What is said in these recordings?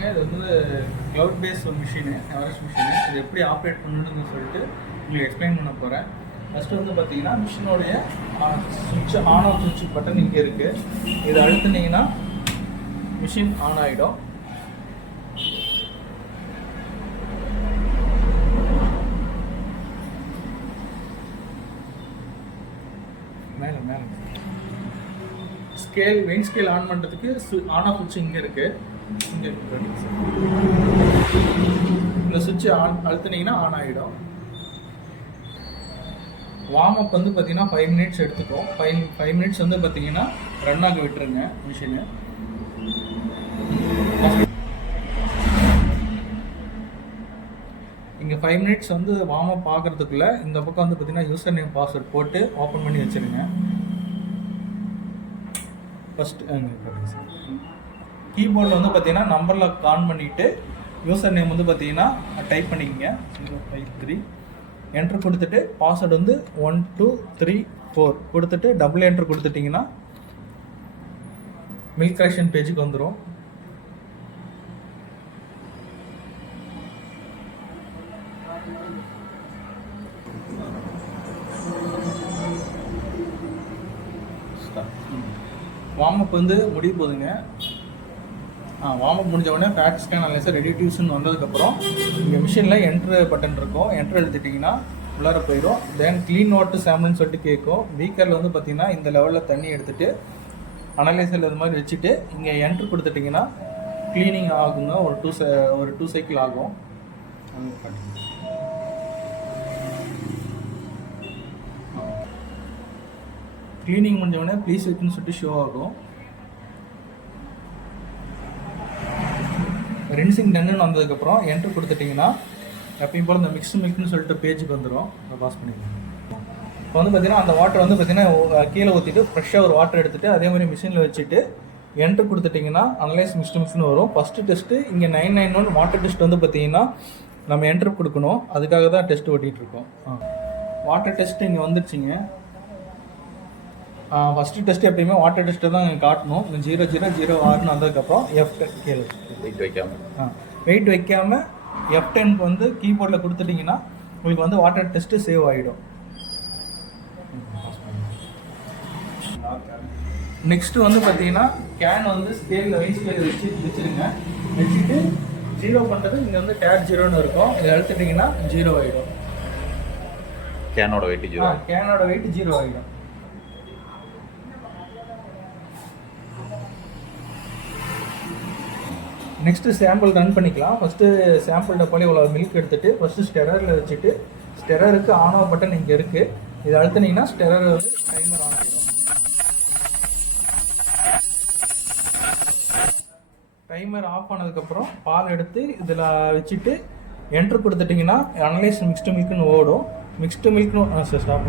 வணக்கங்க இது வந்து க்ளவுட் பேஸ் ஒரு மிஷினு எவரெஸ்ட் மிஷினு இது எப்படி ஆப்ரேட் பண்ணணும்னு சொல்லிட்டு உங்களுக்கு எக்ஸ்பிளைன் பண்ண போகிறேன் ஃபஸ்ட்டு வந்து பார்த்தீங்கன்னா மிஷினோடைய சுவிட்ச் ஆன் ஆஃப் சுவிட்ச் பட்டன் இங்கே இருக்குது இதை அழுத்துனீங்கன்னா மிஷின் ஆன் ஆகிடும் மேலே மேலே. ஸ்கேல் வெயின் ஸ்கேல் ஆன் பண்ணுறதுக்கு ஆன் ஆஃப் சுவிட்ச் இங்கே இருக்குது இங்கே இந்த சுவிட்ச் ஆன் அழுத்துனீங்கன்னா ஆன் ஆகிடும் வார்ம் அப் வந்து பார்த்தீங்கன்னா ஃபைவ் மினிட்ஸ் எடுத்துக்கும் ஃபைவ் ஃபைவ் மினிட்ஸ் வந்து பார்த்தீங்கன்னா ரன் ஆக விட்டுருங்க மிஷினு இங்கே ஃபைவ் மினிட்ஸ் வந்து வார்ம் அப் ஆகிறதுக்குள்ள இந்த பக்கம் வந்து பார்த்தீங்கன்னா யூசர் நேம் பாஸ்வேர்ட் போட்டு ஓப்பன் பண்ணி வச்சுருங்க. சார் கீபோர்டில் வந்து பார்த்தீங்கன்னா நம்பரில் ஆன் பண்ணிவிட்டு யூசர் நேம் வந்து பார்த்தீங்கன்னா டைப் பண்ணிக்கங்க. ஜீரோ ஃபைவ் த்ரீ என்ட்ரு கொடுத்துட்டு பாஸ்வேர்டு வந்து ஒன் டூ த்ரீ ஃபோர் கொடுத்துட்டு டபுள் என்ட்ரு கொடுத்துட்டிங்கன்னா மில்க் கரெக்ஷன் பேஜுக்கு வந்துடும் வார்ம் அப் வந்து முடிய போகுதுங்க வார்ம் அப் முடிஞ்ச உடனே ஃபேட் ஸ்கேன் அலைசர் ரெடி டியூஷன் வந்ததுக்கப்புறம் இங்கே மிஷினில் என்ட்ரு பட்டன் இருக்கும். என்ட்ரு எடுத்துட்டிங்கன்னா உள்ளார போயிடும். தென் க்ளீன் வாட்டர் சாம்பிள்னு சொல்லிட்டு கேட்கும். வீக்கரில் வந்து பார்த்திங்கன்னா இந்த லெவலில் தண்ணி எடுத்துகிட்டு அனலைசரில் இது மாதிரி வச்சுட்டு இங்கே என்ட்ரு கொடுத்துட்டிங்கன்னா க்ளீனிங் ஆகுங்க. ஒரு டூ ஒரு டூ சைக்கிள் ஆகும். க்ளீனிங் முடிஞ்சவொடனே ப்ளீஸ் இருக்குன்னு சொல்லிட்டு ஷோ ஆகும். ரின்சிங் டன்னு வந்ததுக்கப்புறம் என்ட்ரு கொடுத்துட்டிங்கன்னா எப்பயும் போல் இந்த மிக்ஸ் மிக்ஸ்னு சொல்லிட்டு பேஜுக்கு வந்துடும் அதை பாஸ் பண்ணிக்கலாம். இப்போ வந்து பார்த்தீங்கன்னா அந்த வாட்டர் வந்து பார்த்தீங்கன்னா கீழே ஊற்றிட்டு ஃப்ரெஷ்ஷாக ஒரு வாட்டர் எடுத்துகிட்டு அதே மாதிரி மிஷினில் வச்சுட்டு என்ட்ரு கொடுத்துட்டிங்கன்னா அனலைஸ் மிக்ஸ் மிக்ஸ்னு வரும். ஃபஸ்ட்டு டெஸ்ட்டு இங்கே nine nine one water test வந்து பார்த்தீங்கன்னா நம்ம என்ட்ரு கொடுக்கணும். அதுக்காக தான் டெஸ்ட் ஓட்டிகிட்டு இருக்கோம். வாட்டர் டெஸ்ட் இங்கே வந்துருச்சுங்க. ஃபஸ்ட்டு டெஸ்ட் எப்பயுமே வாட்டர் டெஸ்ட்டை தான் காட்டணும். இந்த ஜீரோ ஜீரோ ஜீரோ ஆறுன்னு வந்ததுக்கப்புறம் எஃப் கேளு வெயிட் வைக்காம. ஆ வெயிட் வைக்காமல் எஃப் டென்க்கு வந்து கீபோர்டில் கொடுத்துட்டிங்கன்னா உங்களுக்கு வந்து வாட்டர் டெஸ்ட்டு சேவ் ஆகிடும் நெக்ஸ்ட் வந்து பார்த்தீங்கன்னா கேன் வந்து ஸ்கேலில் வெயிட் ஸ்கேல் வச்சு வச்சுருங்க. வச்சுட்டு ஜீரோ பண்ணுறது இங்கே வந்து டேட் ஜீரோன்னு இருக்கும். இதை அழுத்திட்டிங்கன்னா ஜீரோ ஆகிடும் கேனோட வெயிட் ஜீரோ கேனோட வெயிட் ஜீரோ ஆகிடும் நெக்ஸ்ட்டு சாம்பிள் ரன் பண்ணிக்கலாம். ஃபஸ்ட்டு சாம்பிள் டப்பாலே இவ்வளோ மில்க் எடுத்துட்டு ஃபஸ்ட்டு ஸ்டெரரில் வச்சுட்டு ஸ்டெரருக்கு ஆன் ஆஃப் பட்டன் இங்கே இருக்குது இதை அழுத்துனீங்கன்னா ஸ்டெரர் வந்து டைமர் ஆன் ஆகிடும் டைமர் ஆஃப் ஆனதுக்கப்புறம் பால் எடுத்து இதில் வச்சுட்டு என்ட்ரு கொடுத்துட்டிங்கன்னா அனலைஸ் மிக்ஸ்டு மில்க்னு ஓடும். மிக்ஸ்டு மில்க்னு ஆ சார் ஸ்டாப்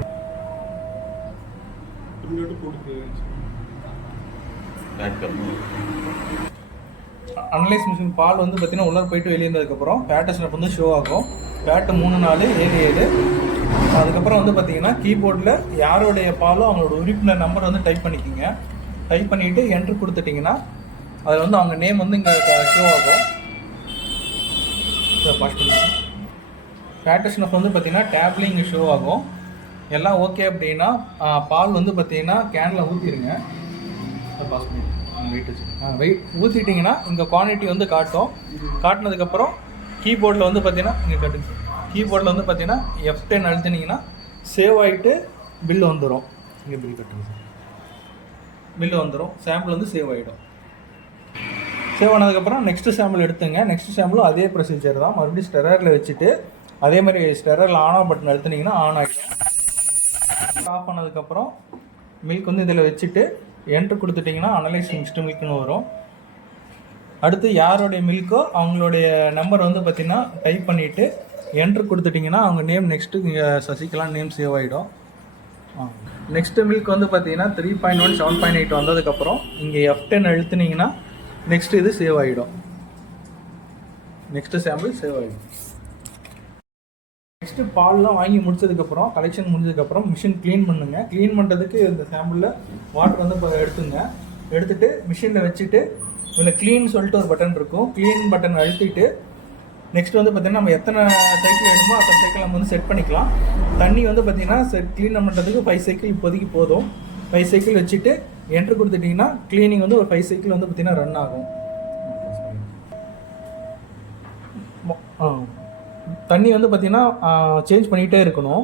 கம்மி அனலைஸ் மிஷின் பால் வந்து பார்த்தீங்கன்னா உள்ளே போயிட்டு வெளியே வந்ததுக்கப்புறம் ஃபேட்டை ஸ்னப் வந்து ஷோ ஆகும். பேட்டு மூணு நாலு ஏழு ஏழு. அதுக்கப்புறம் வந்து பார்த்தீங்கன்னா கீபோர்டில் யாருடைய பாலும் அவங்களோட உறுப்பினர் நம்பர் வந்து டைப் பண்ணிக்கிங்க. டைப் பண்ணிவிட்டு என்ட்ரு கொடுத்துட்டிங்கன்னா அதில் வந்து அவங்க நேம் வந்து இங்கே ஷோ ஆகும். பேட்டர் ஸ்னப் வந்து பார்த்தீங்கன்னா டேப்லேயும் இங்கே ஷோ ஆகும். எல்லாம் ஓகே அப்படின்னா பால் வந்து பார்த்தீங்கன்னா கேனில் ஊற்றிடுங்க பாஸ் பண்ணி வெயிட் வெயிட் ஊற்றிட்டிங்கன்னா இங்கே குவான்டிட்டி வந்து காட்டும். காட்டினதுக்கப்புறம் கீபோர்டில் வந்து பார்த்தீங்கன்னா இங்கே கட்டு. கீபோர்டில் வந்து பார்த்தீங்கன்னா எஃப் டென் அழுத்தினீங்கன்னா சேவ் ஆகிட்டு பில் வந்துடும் இங்கே பில் கட்டுங்க சார் பில்லு வந்துடும் சாம்பிள் வந்து சேவ் ஆகிடும் சேவ் ஆனதுக்கப்புறம் நெக்ஸ்ட்டு சாம்பிள் எடுத்துங்க. நெக்ஸ்ட் சாம்பிளும் அதே ப்ரொசீஜர் தான். மறுபடியும் ஸ்டெரரில் வச்சுட்டு அதே மாதிரி ஸ்டெரரில் ஆன் ஆஃப் பட்டன் அழுத்துனீங்கன்னா ஆன் ஆகிடும் ஆஃப் பண்ணதுக்கப்புறம் மில்க் வந்து இதில் வச்சுட்டு என்ட்ரு கொடுத்துட்டிங்கன்னா அனலைஸ் மிக்ஸ்டு மில்க்னு வரும். அடுத்து யாருடைய மில்க்கோ அவங்களுடைய நம்பர் வந்து பார்த்திங்கன்னா டைப் பண்ணிவிட்டு என்ட்ரு கொடுத்துட்டிங்கன்னா அவங்க நேம் நெக்ஸ்ட்டு இங்கே சசிகலா நேம் சேவ் ஆகிடும் நெக்ஸ்ட்டு மில்க் வந்து பார்த்தீங்கன்னா three point one seven point eight வந்ததுக்கப்புறம் இங்கே எஃப் டென் எழுத்துனீங்கன்னா நெக்ஸ்ட் இது சேவ் ஆகிடும் நெக்ஸ்ட்டு சாம்பிள் சேவ் ஆகிடும் நெக்ஸ்ட்டு பால்லாம் வாங்கி முடிச்சதுக்கப்புறம் கலெக்ஷன் முடிஞ்சதுக்கப்புறம் மிஷின் க்ளீன் பண்ணுங்கள் க்ளீன் பண்ணுறதுக்கு இந்த சாம்பிளில் வாட்டர் வந்து இப்போ எடுத்துங்க. எடுத்துட்டு மிஷினில் வச்சுட்டு இதில் க்ளீன் சொல்லிட்டு ஒரு பட்டன் இருக்கும். க்ளீன் பட்டன் அழுத்திட்டு நெக்ஸ்ட் வந்து பார்த்தீங்கன்னா நம்ம எத்தனை சைக்கிள் வேணுமோ அத்தனை சைக்கிள் நம்ம வந்து செட் பண்ணிக்கலாம். தண்ணி வந்து பார்த்தீங்கன்னா செட் க்ளீன் பண்ணுறதுக்கு ஃபைவ் சைக்கிள் இப்போதைக்கு போதும். ஃபைவ் சைக்கிள் வச்சுட்டு என்ட்ரு கொடுத்துட்டிங்கன்னா க்ளீனிங் வந்து ஒரு ஃபைவ் சைக்கிள் வந்து பார்த்தீங்கன்னா ரன் ஆகும். ஆ. தண்ணி வந்து பார்த்தீங்கன்னா சேஞ்ச் பண்ணிகிட்டே இருக்கணும்.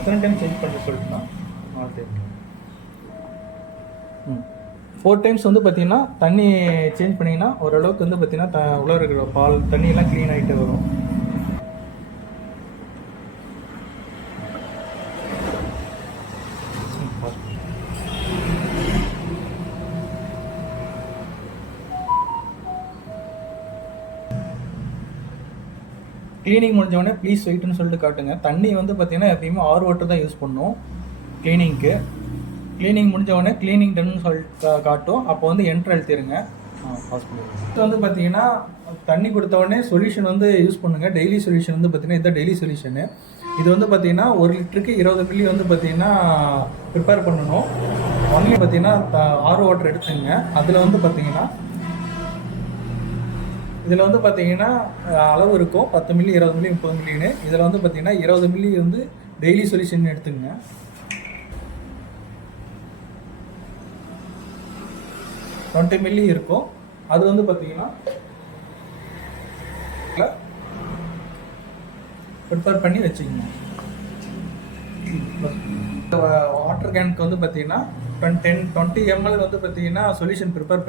எத்தனை டைம் சேஞ்ச் பண்ண சொல்லிட்டுனா நாலு டைம் ம். ஃபோர் டைம்ஸ் வந்து பார்த்தீங்கன்னா தண்ணி சேஞ்ச் பண்ணிங்கன்னா ஓரளவுக்கு வந்து பார்த்தீங்கன்னா த உள்ள இருக்கிற பால் தண்ணியெல்லாம் க்ளீன் ஆகிட்டு வரும். க்ளீனிங் முடிஞ்சவொடனே ப்ளீஸ் வெயிட்னு சொல்லிட்டு காட்டுங்க. தண்ணி வந்து பார்த்தீங்கன்னா எப்பயுமே ஆர் வாட்டர் தான் யூஸ் பண்ணணும் க்ளீனிங்க்கு க்ளீனிங் முடிஞ்சவொடனே க்ளீனிங் டன்னு சொல்லிட்டு காட்டும். அப்போ வந்து என்ட்ரு அழுத்திடுங்க இது வந்து பார்த்தீங்கன்னா தண்ணி கொடுத்த உடனே சொல்யூஷன் வந்து யூஸ் பண்ணுங்கள் டெய்லி சொல்யூஷன் வந்து பார்த்தீங்கன்னா இதுதான் டெய்லி சொல்யூஷனு இது வந்து பார்த்தீங்கன்னா ஒரு லிட்டருக்கு இருபது மில்லி வந்து பார்த்தீங்கன்னா ப்ரிப்பேர் பண்ணணும். ஒன்லி பார்த்தீங்கன்னா ஆர் வாட்டர் எடுத்துங்க அதில் வந்து பார்த்தீங்கன்னா இதில் வந்து பார்த்தீங்கன்னா அளவு இருக்கும். பத்து மில்லி இருபது மில்லி முப்பது மில்லின்னு. இதில் வந்து பார்த்தீங்கன்னா இருபது மில்லி வந்து டெய்லி சொல்யூஷன் எடுத்துங்க. டுவெண்ட்டி மில்லி இருக்கும். அது வந்து பார்த்தீங்கன்னா ப்ரிப்பேர் பண்ணி வச்சுக்கணும் வாட்டர் கேனுக்கு வந்து பார்த்தீங்கன்னா டென் டுவெண்ட்டி எம்எல் வந்து பார்த்தீங்கன்னா சொல்யூஷன் ப்ரிப்பேர்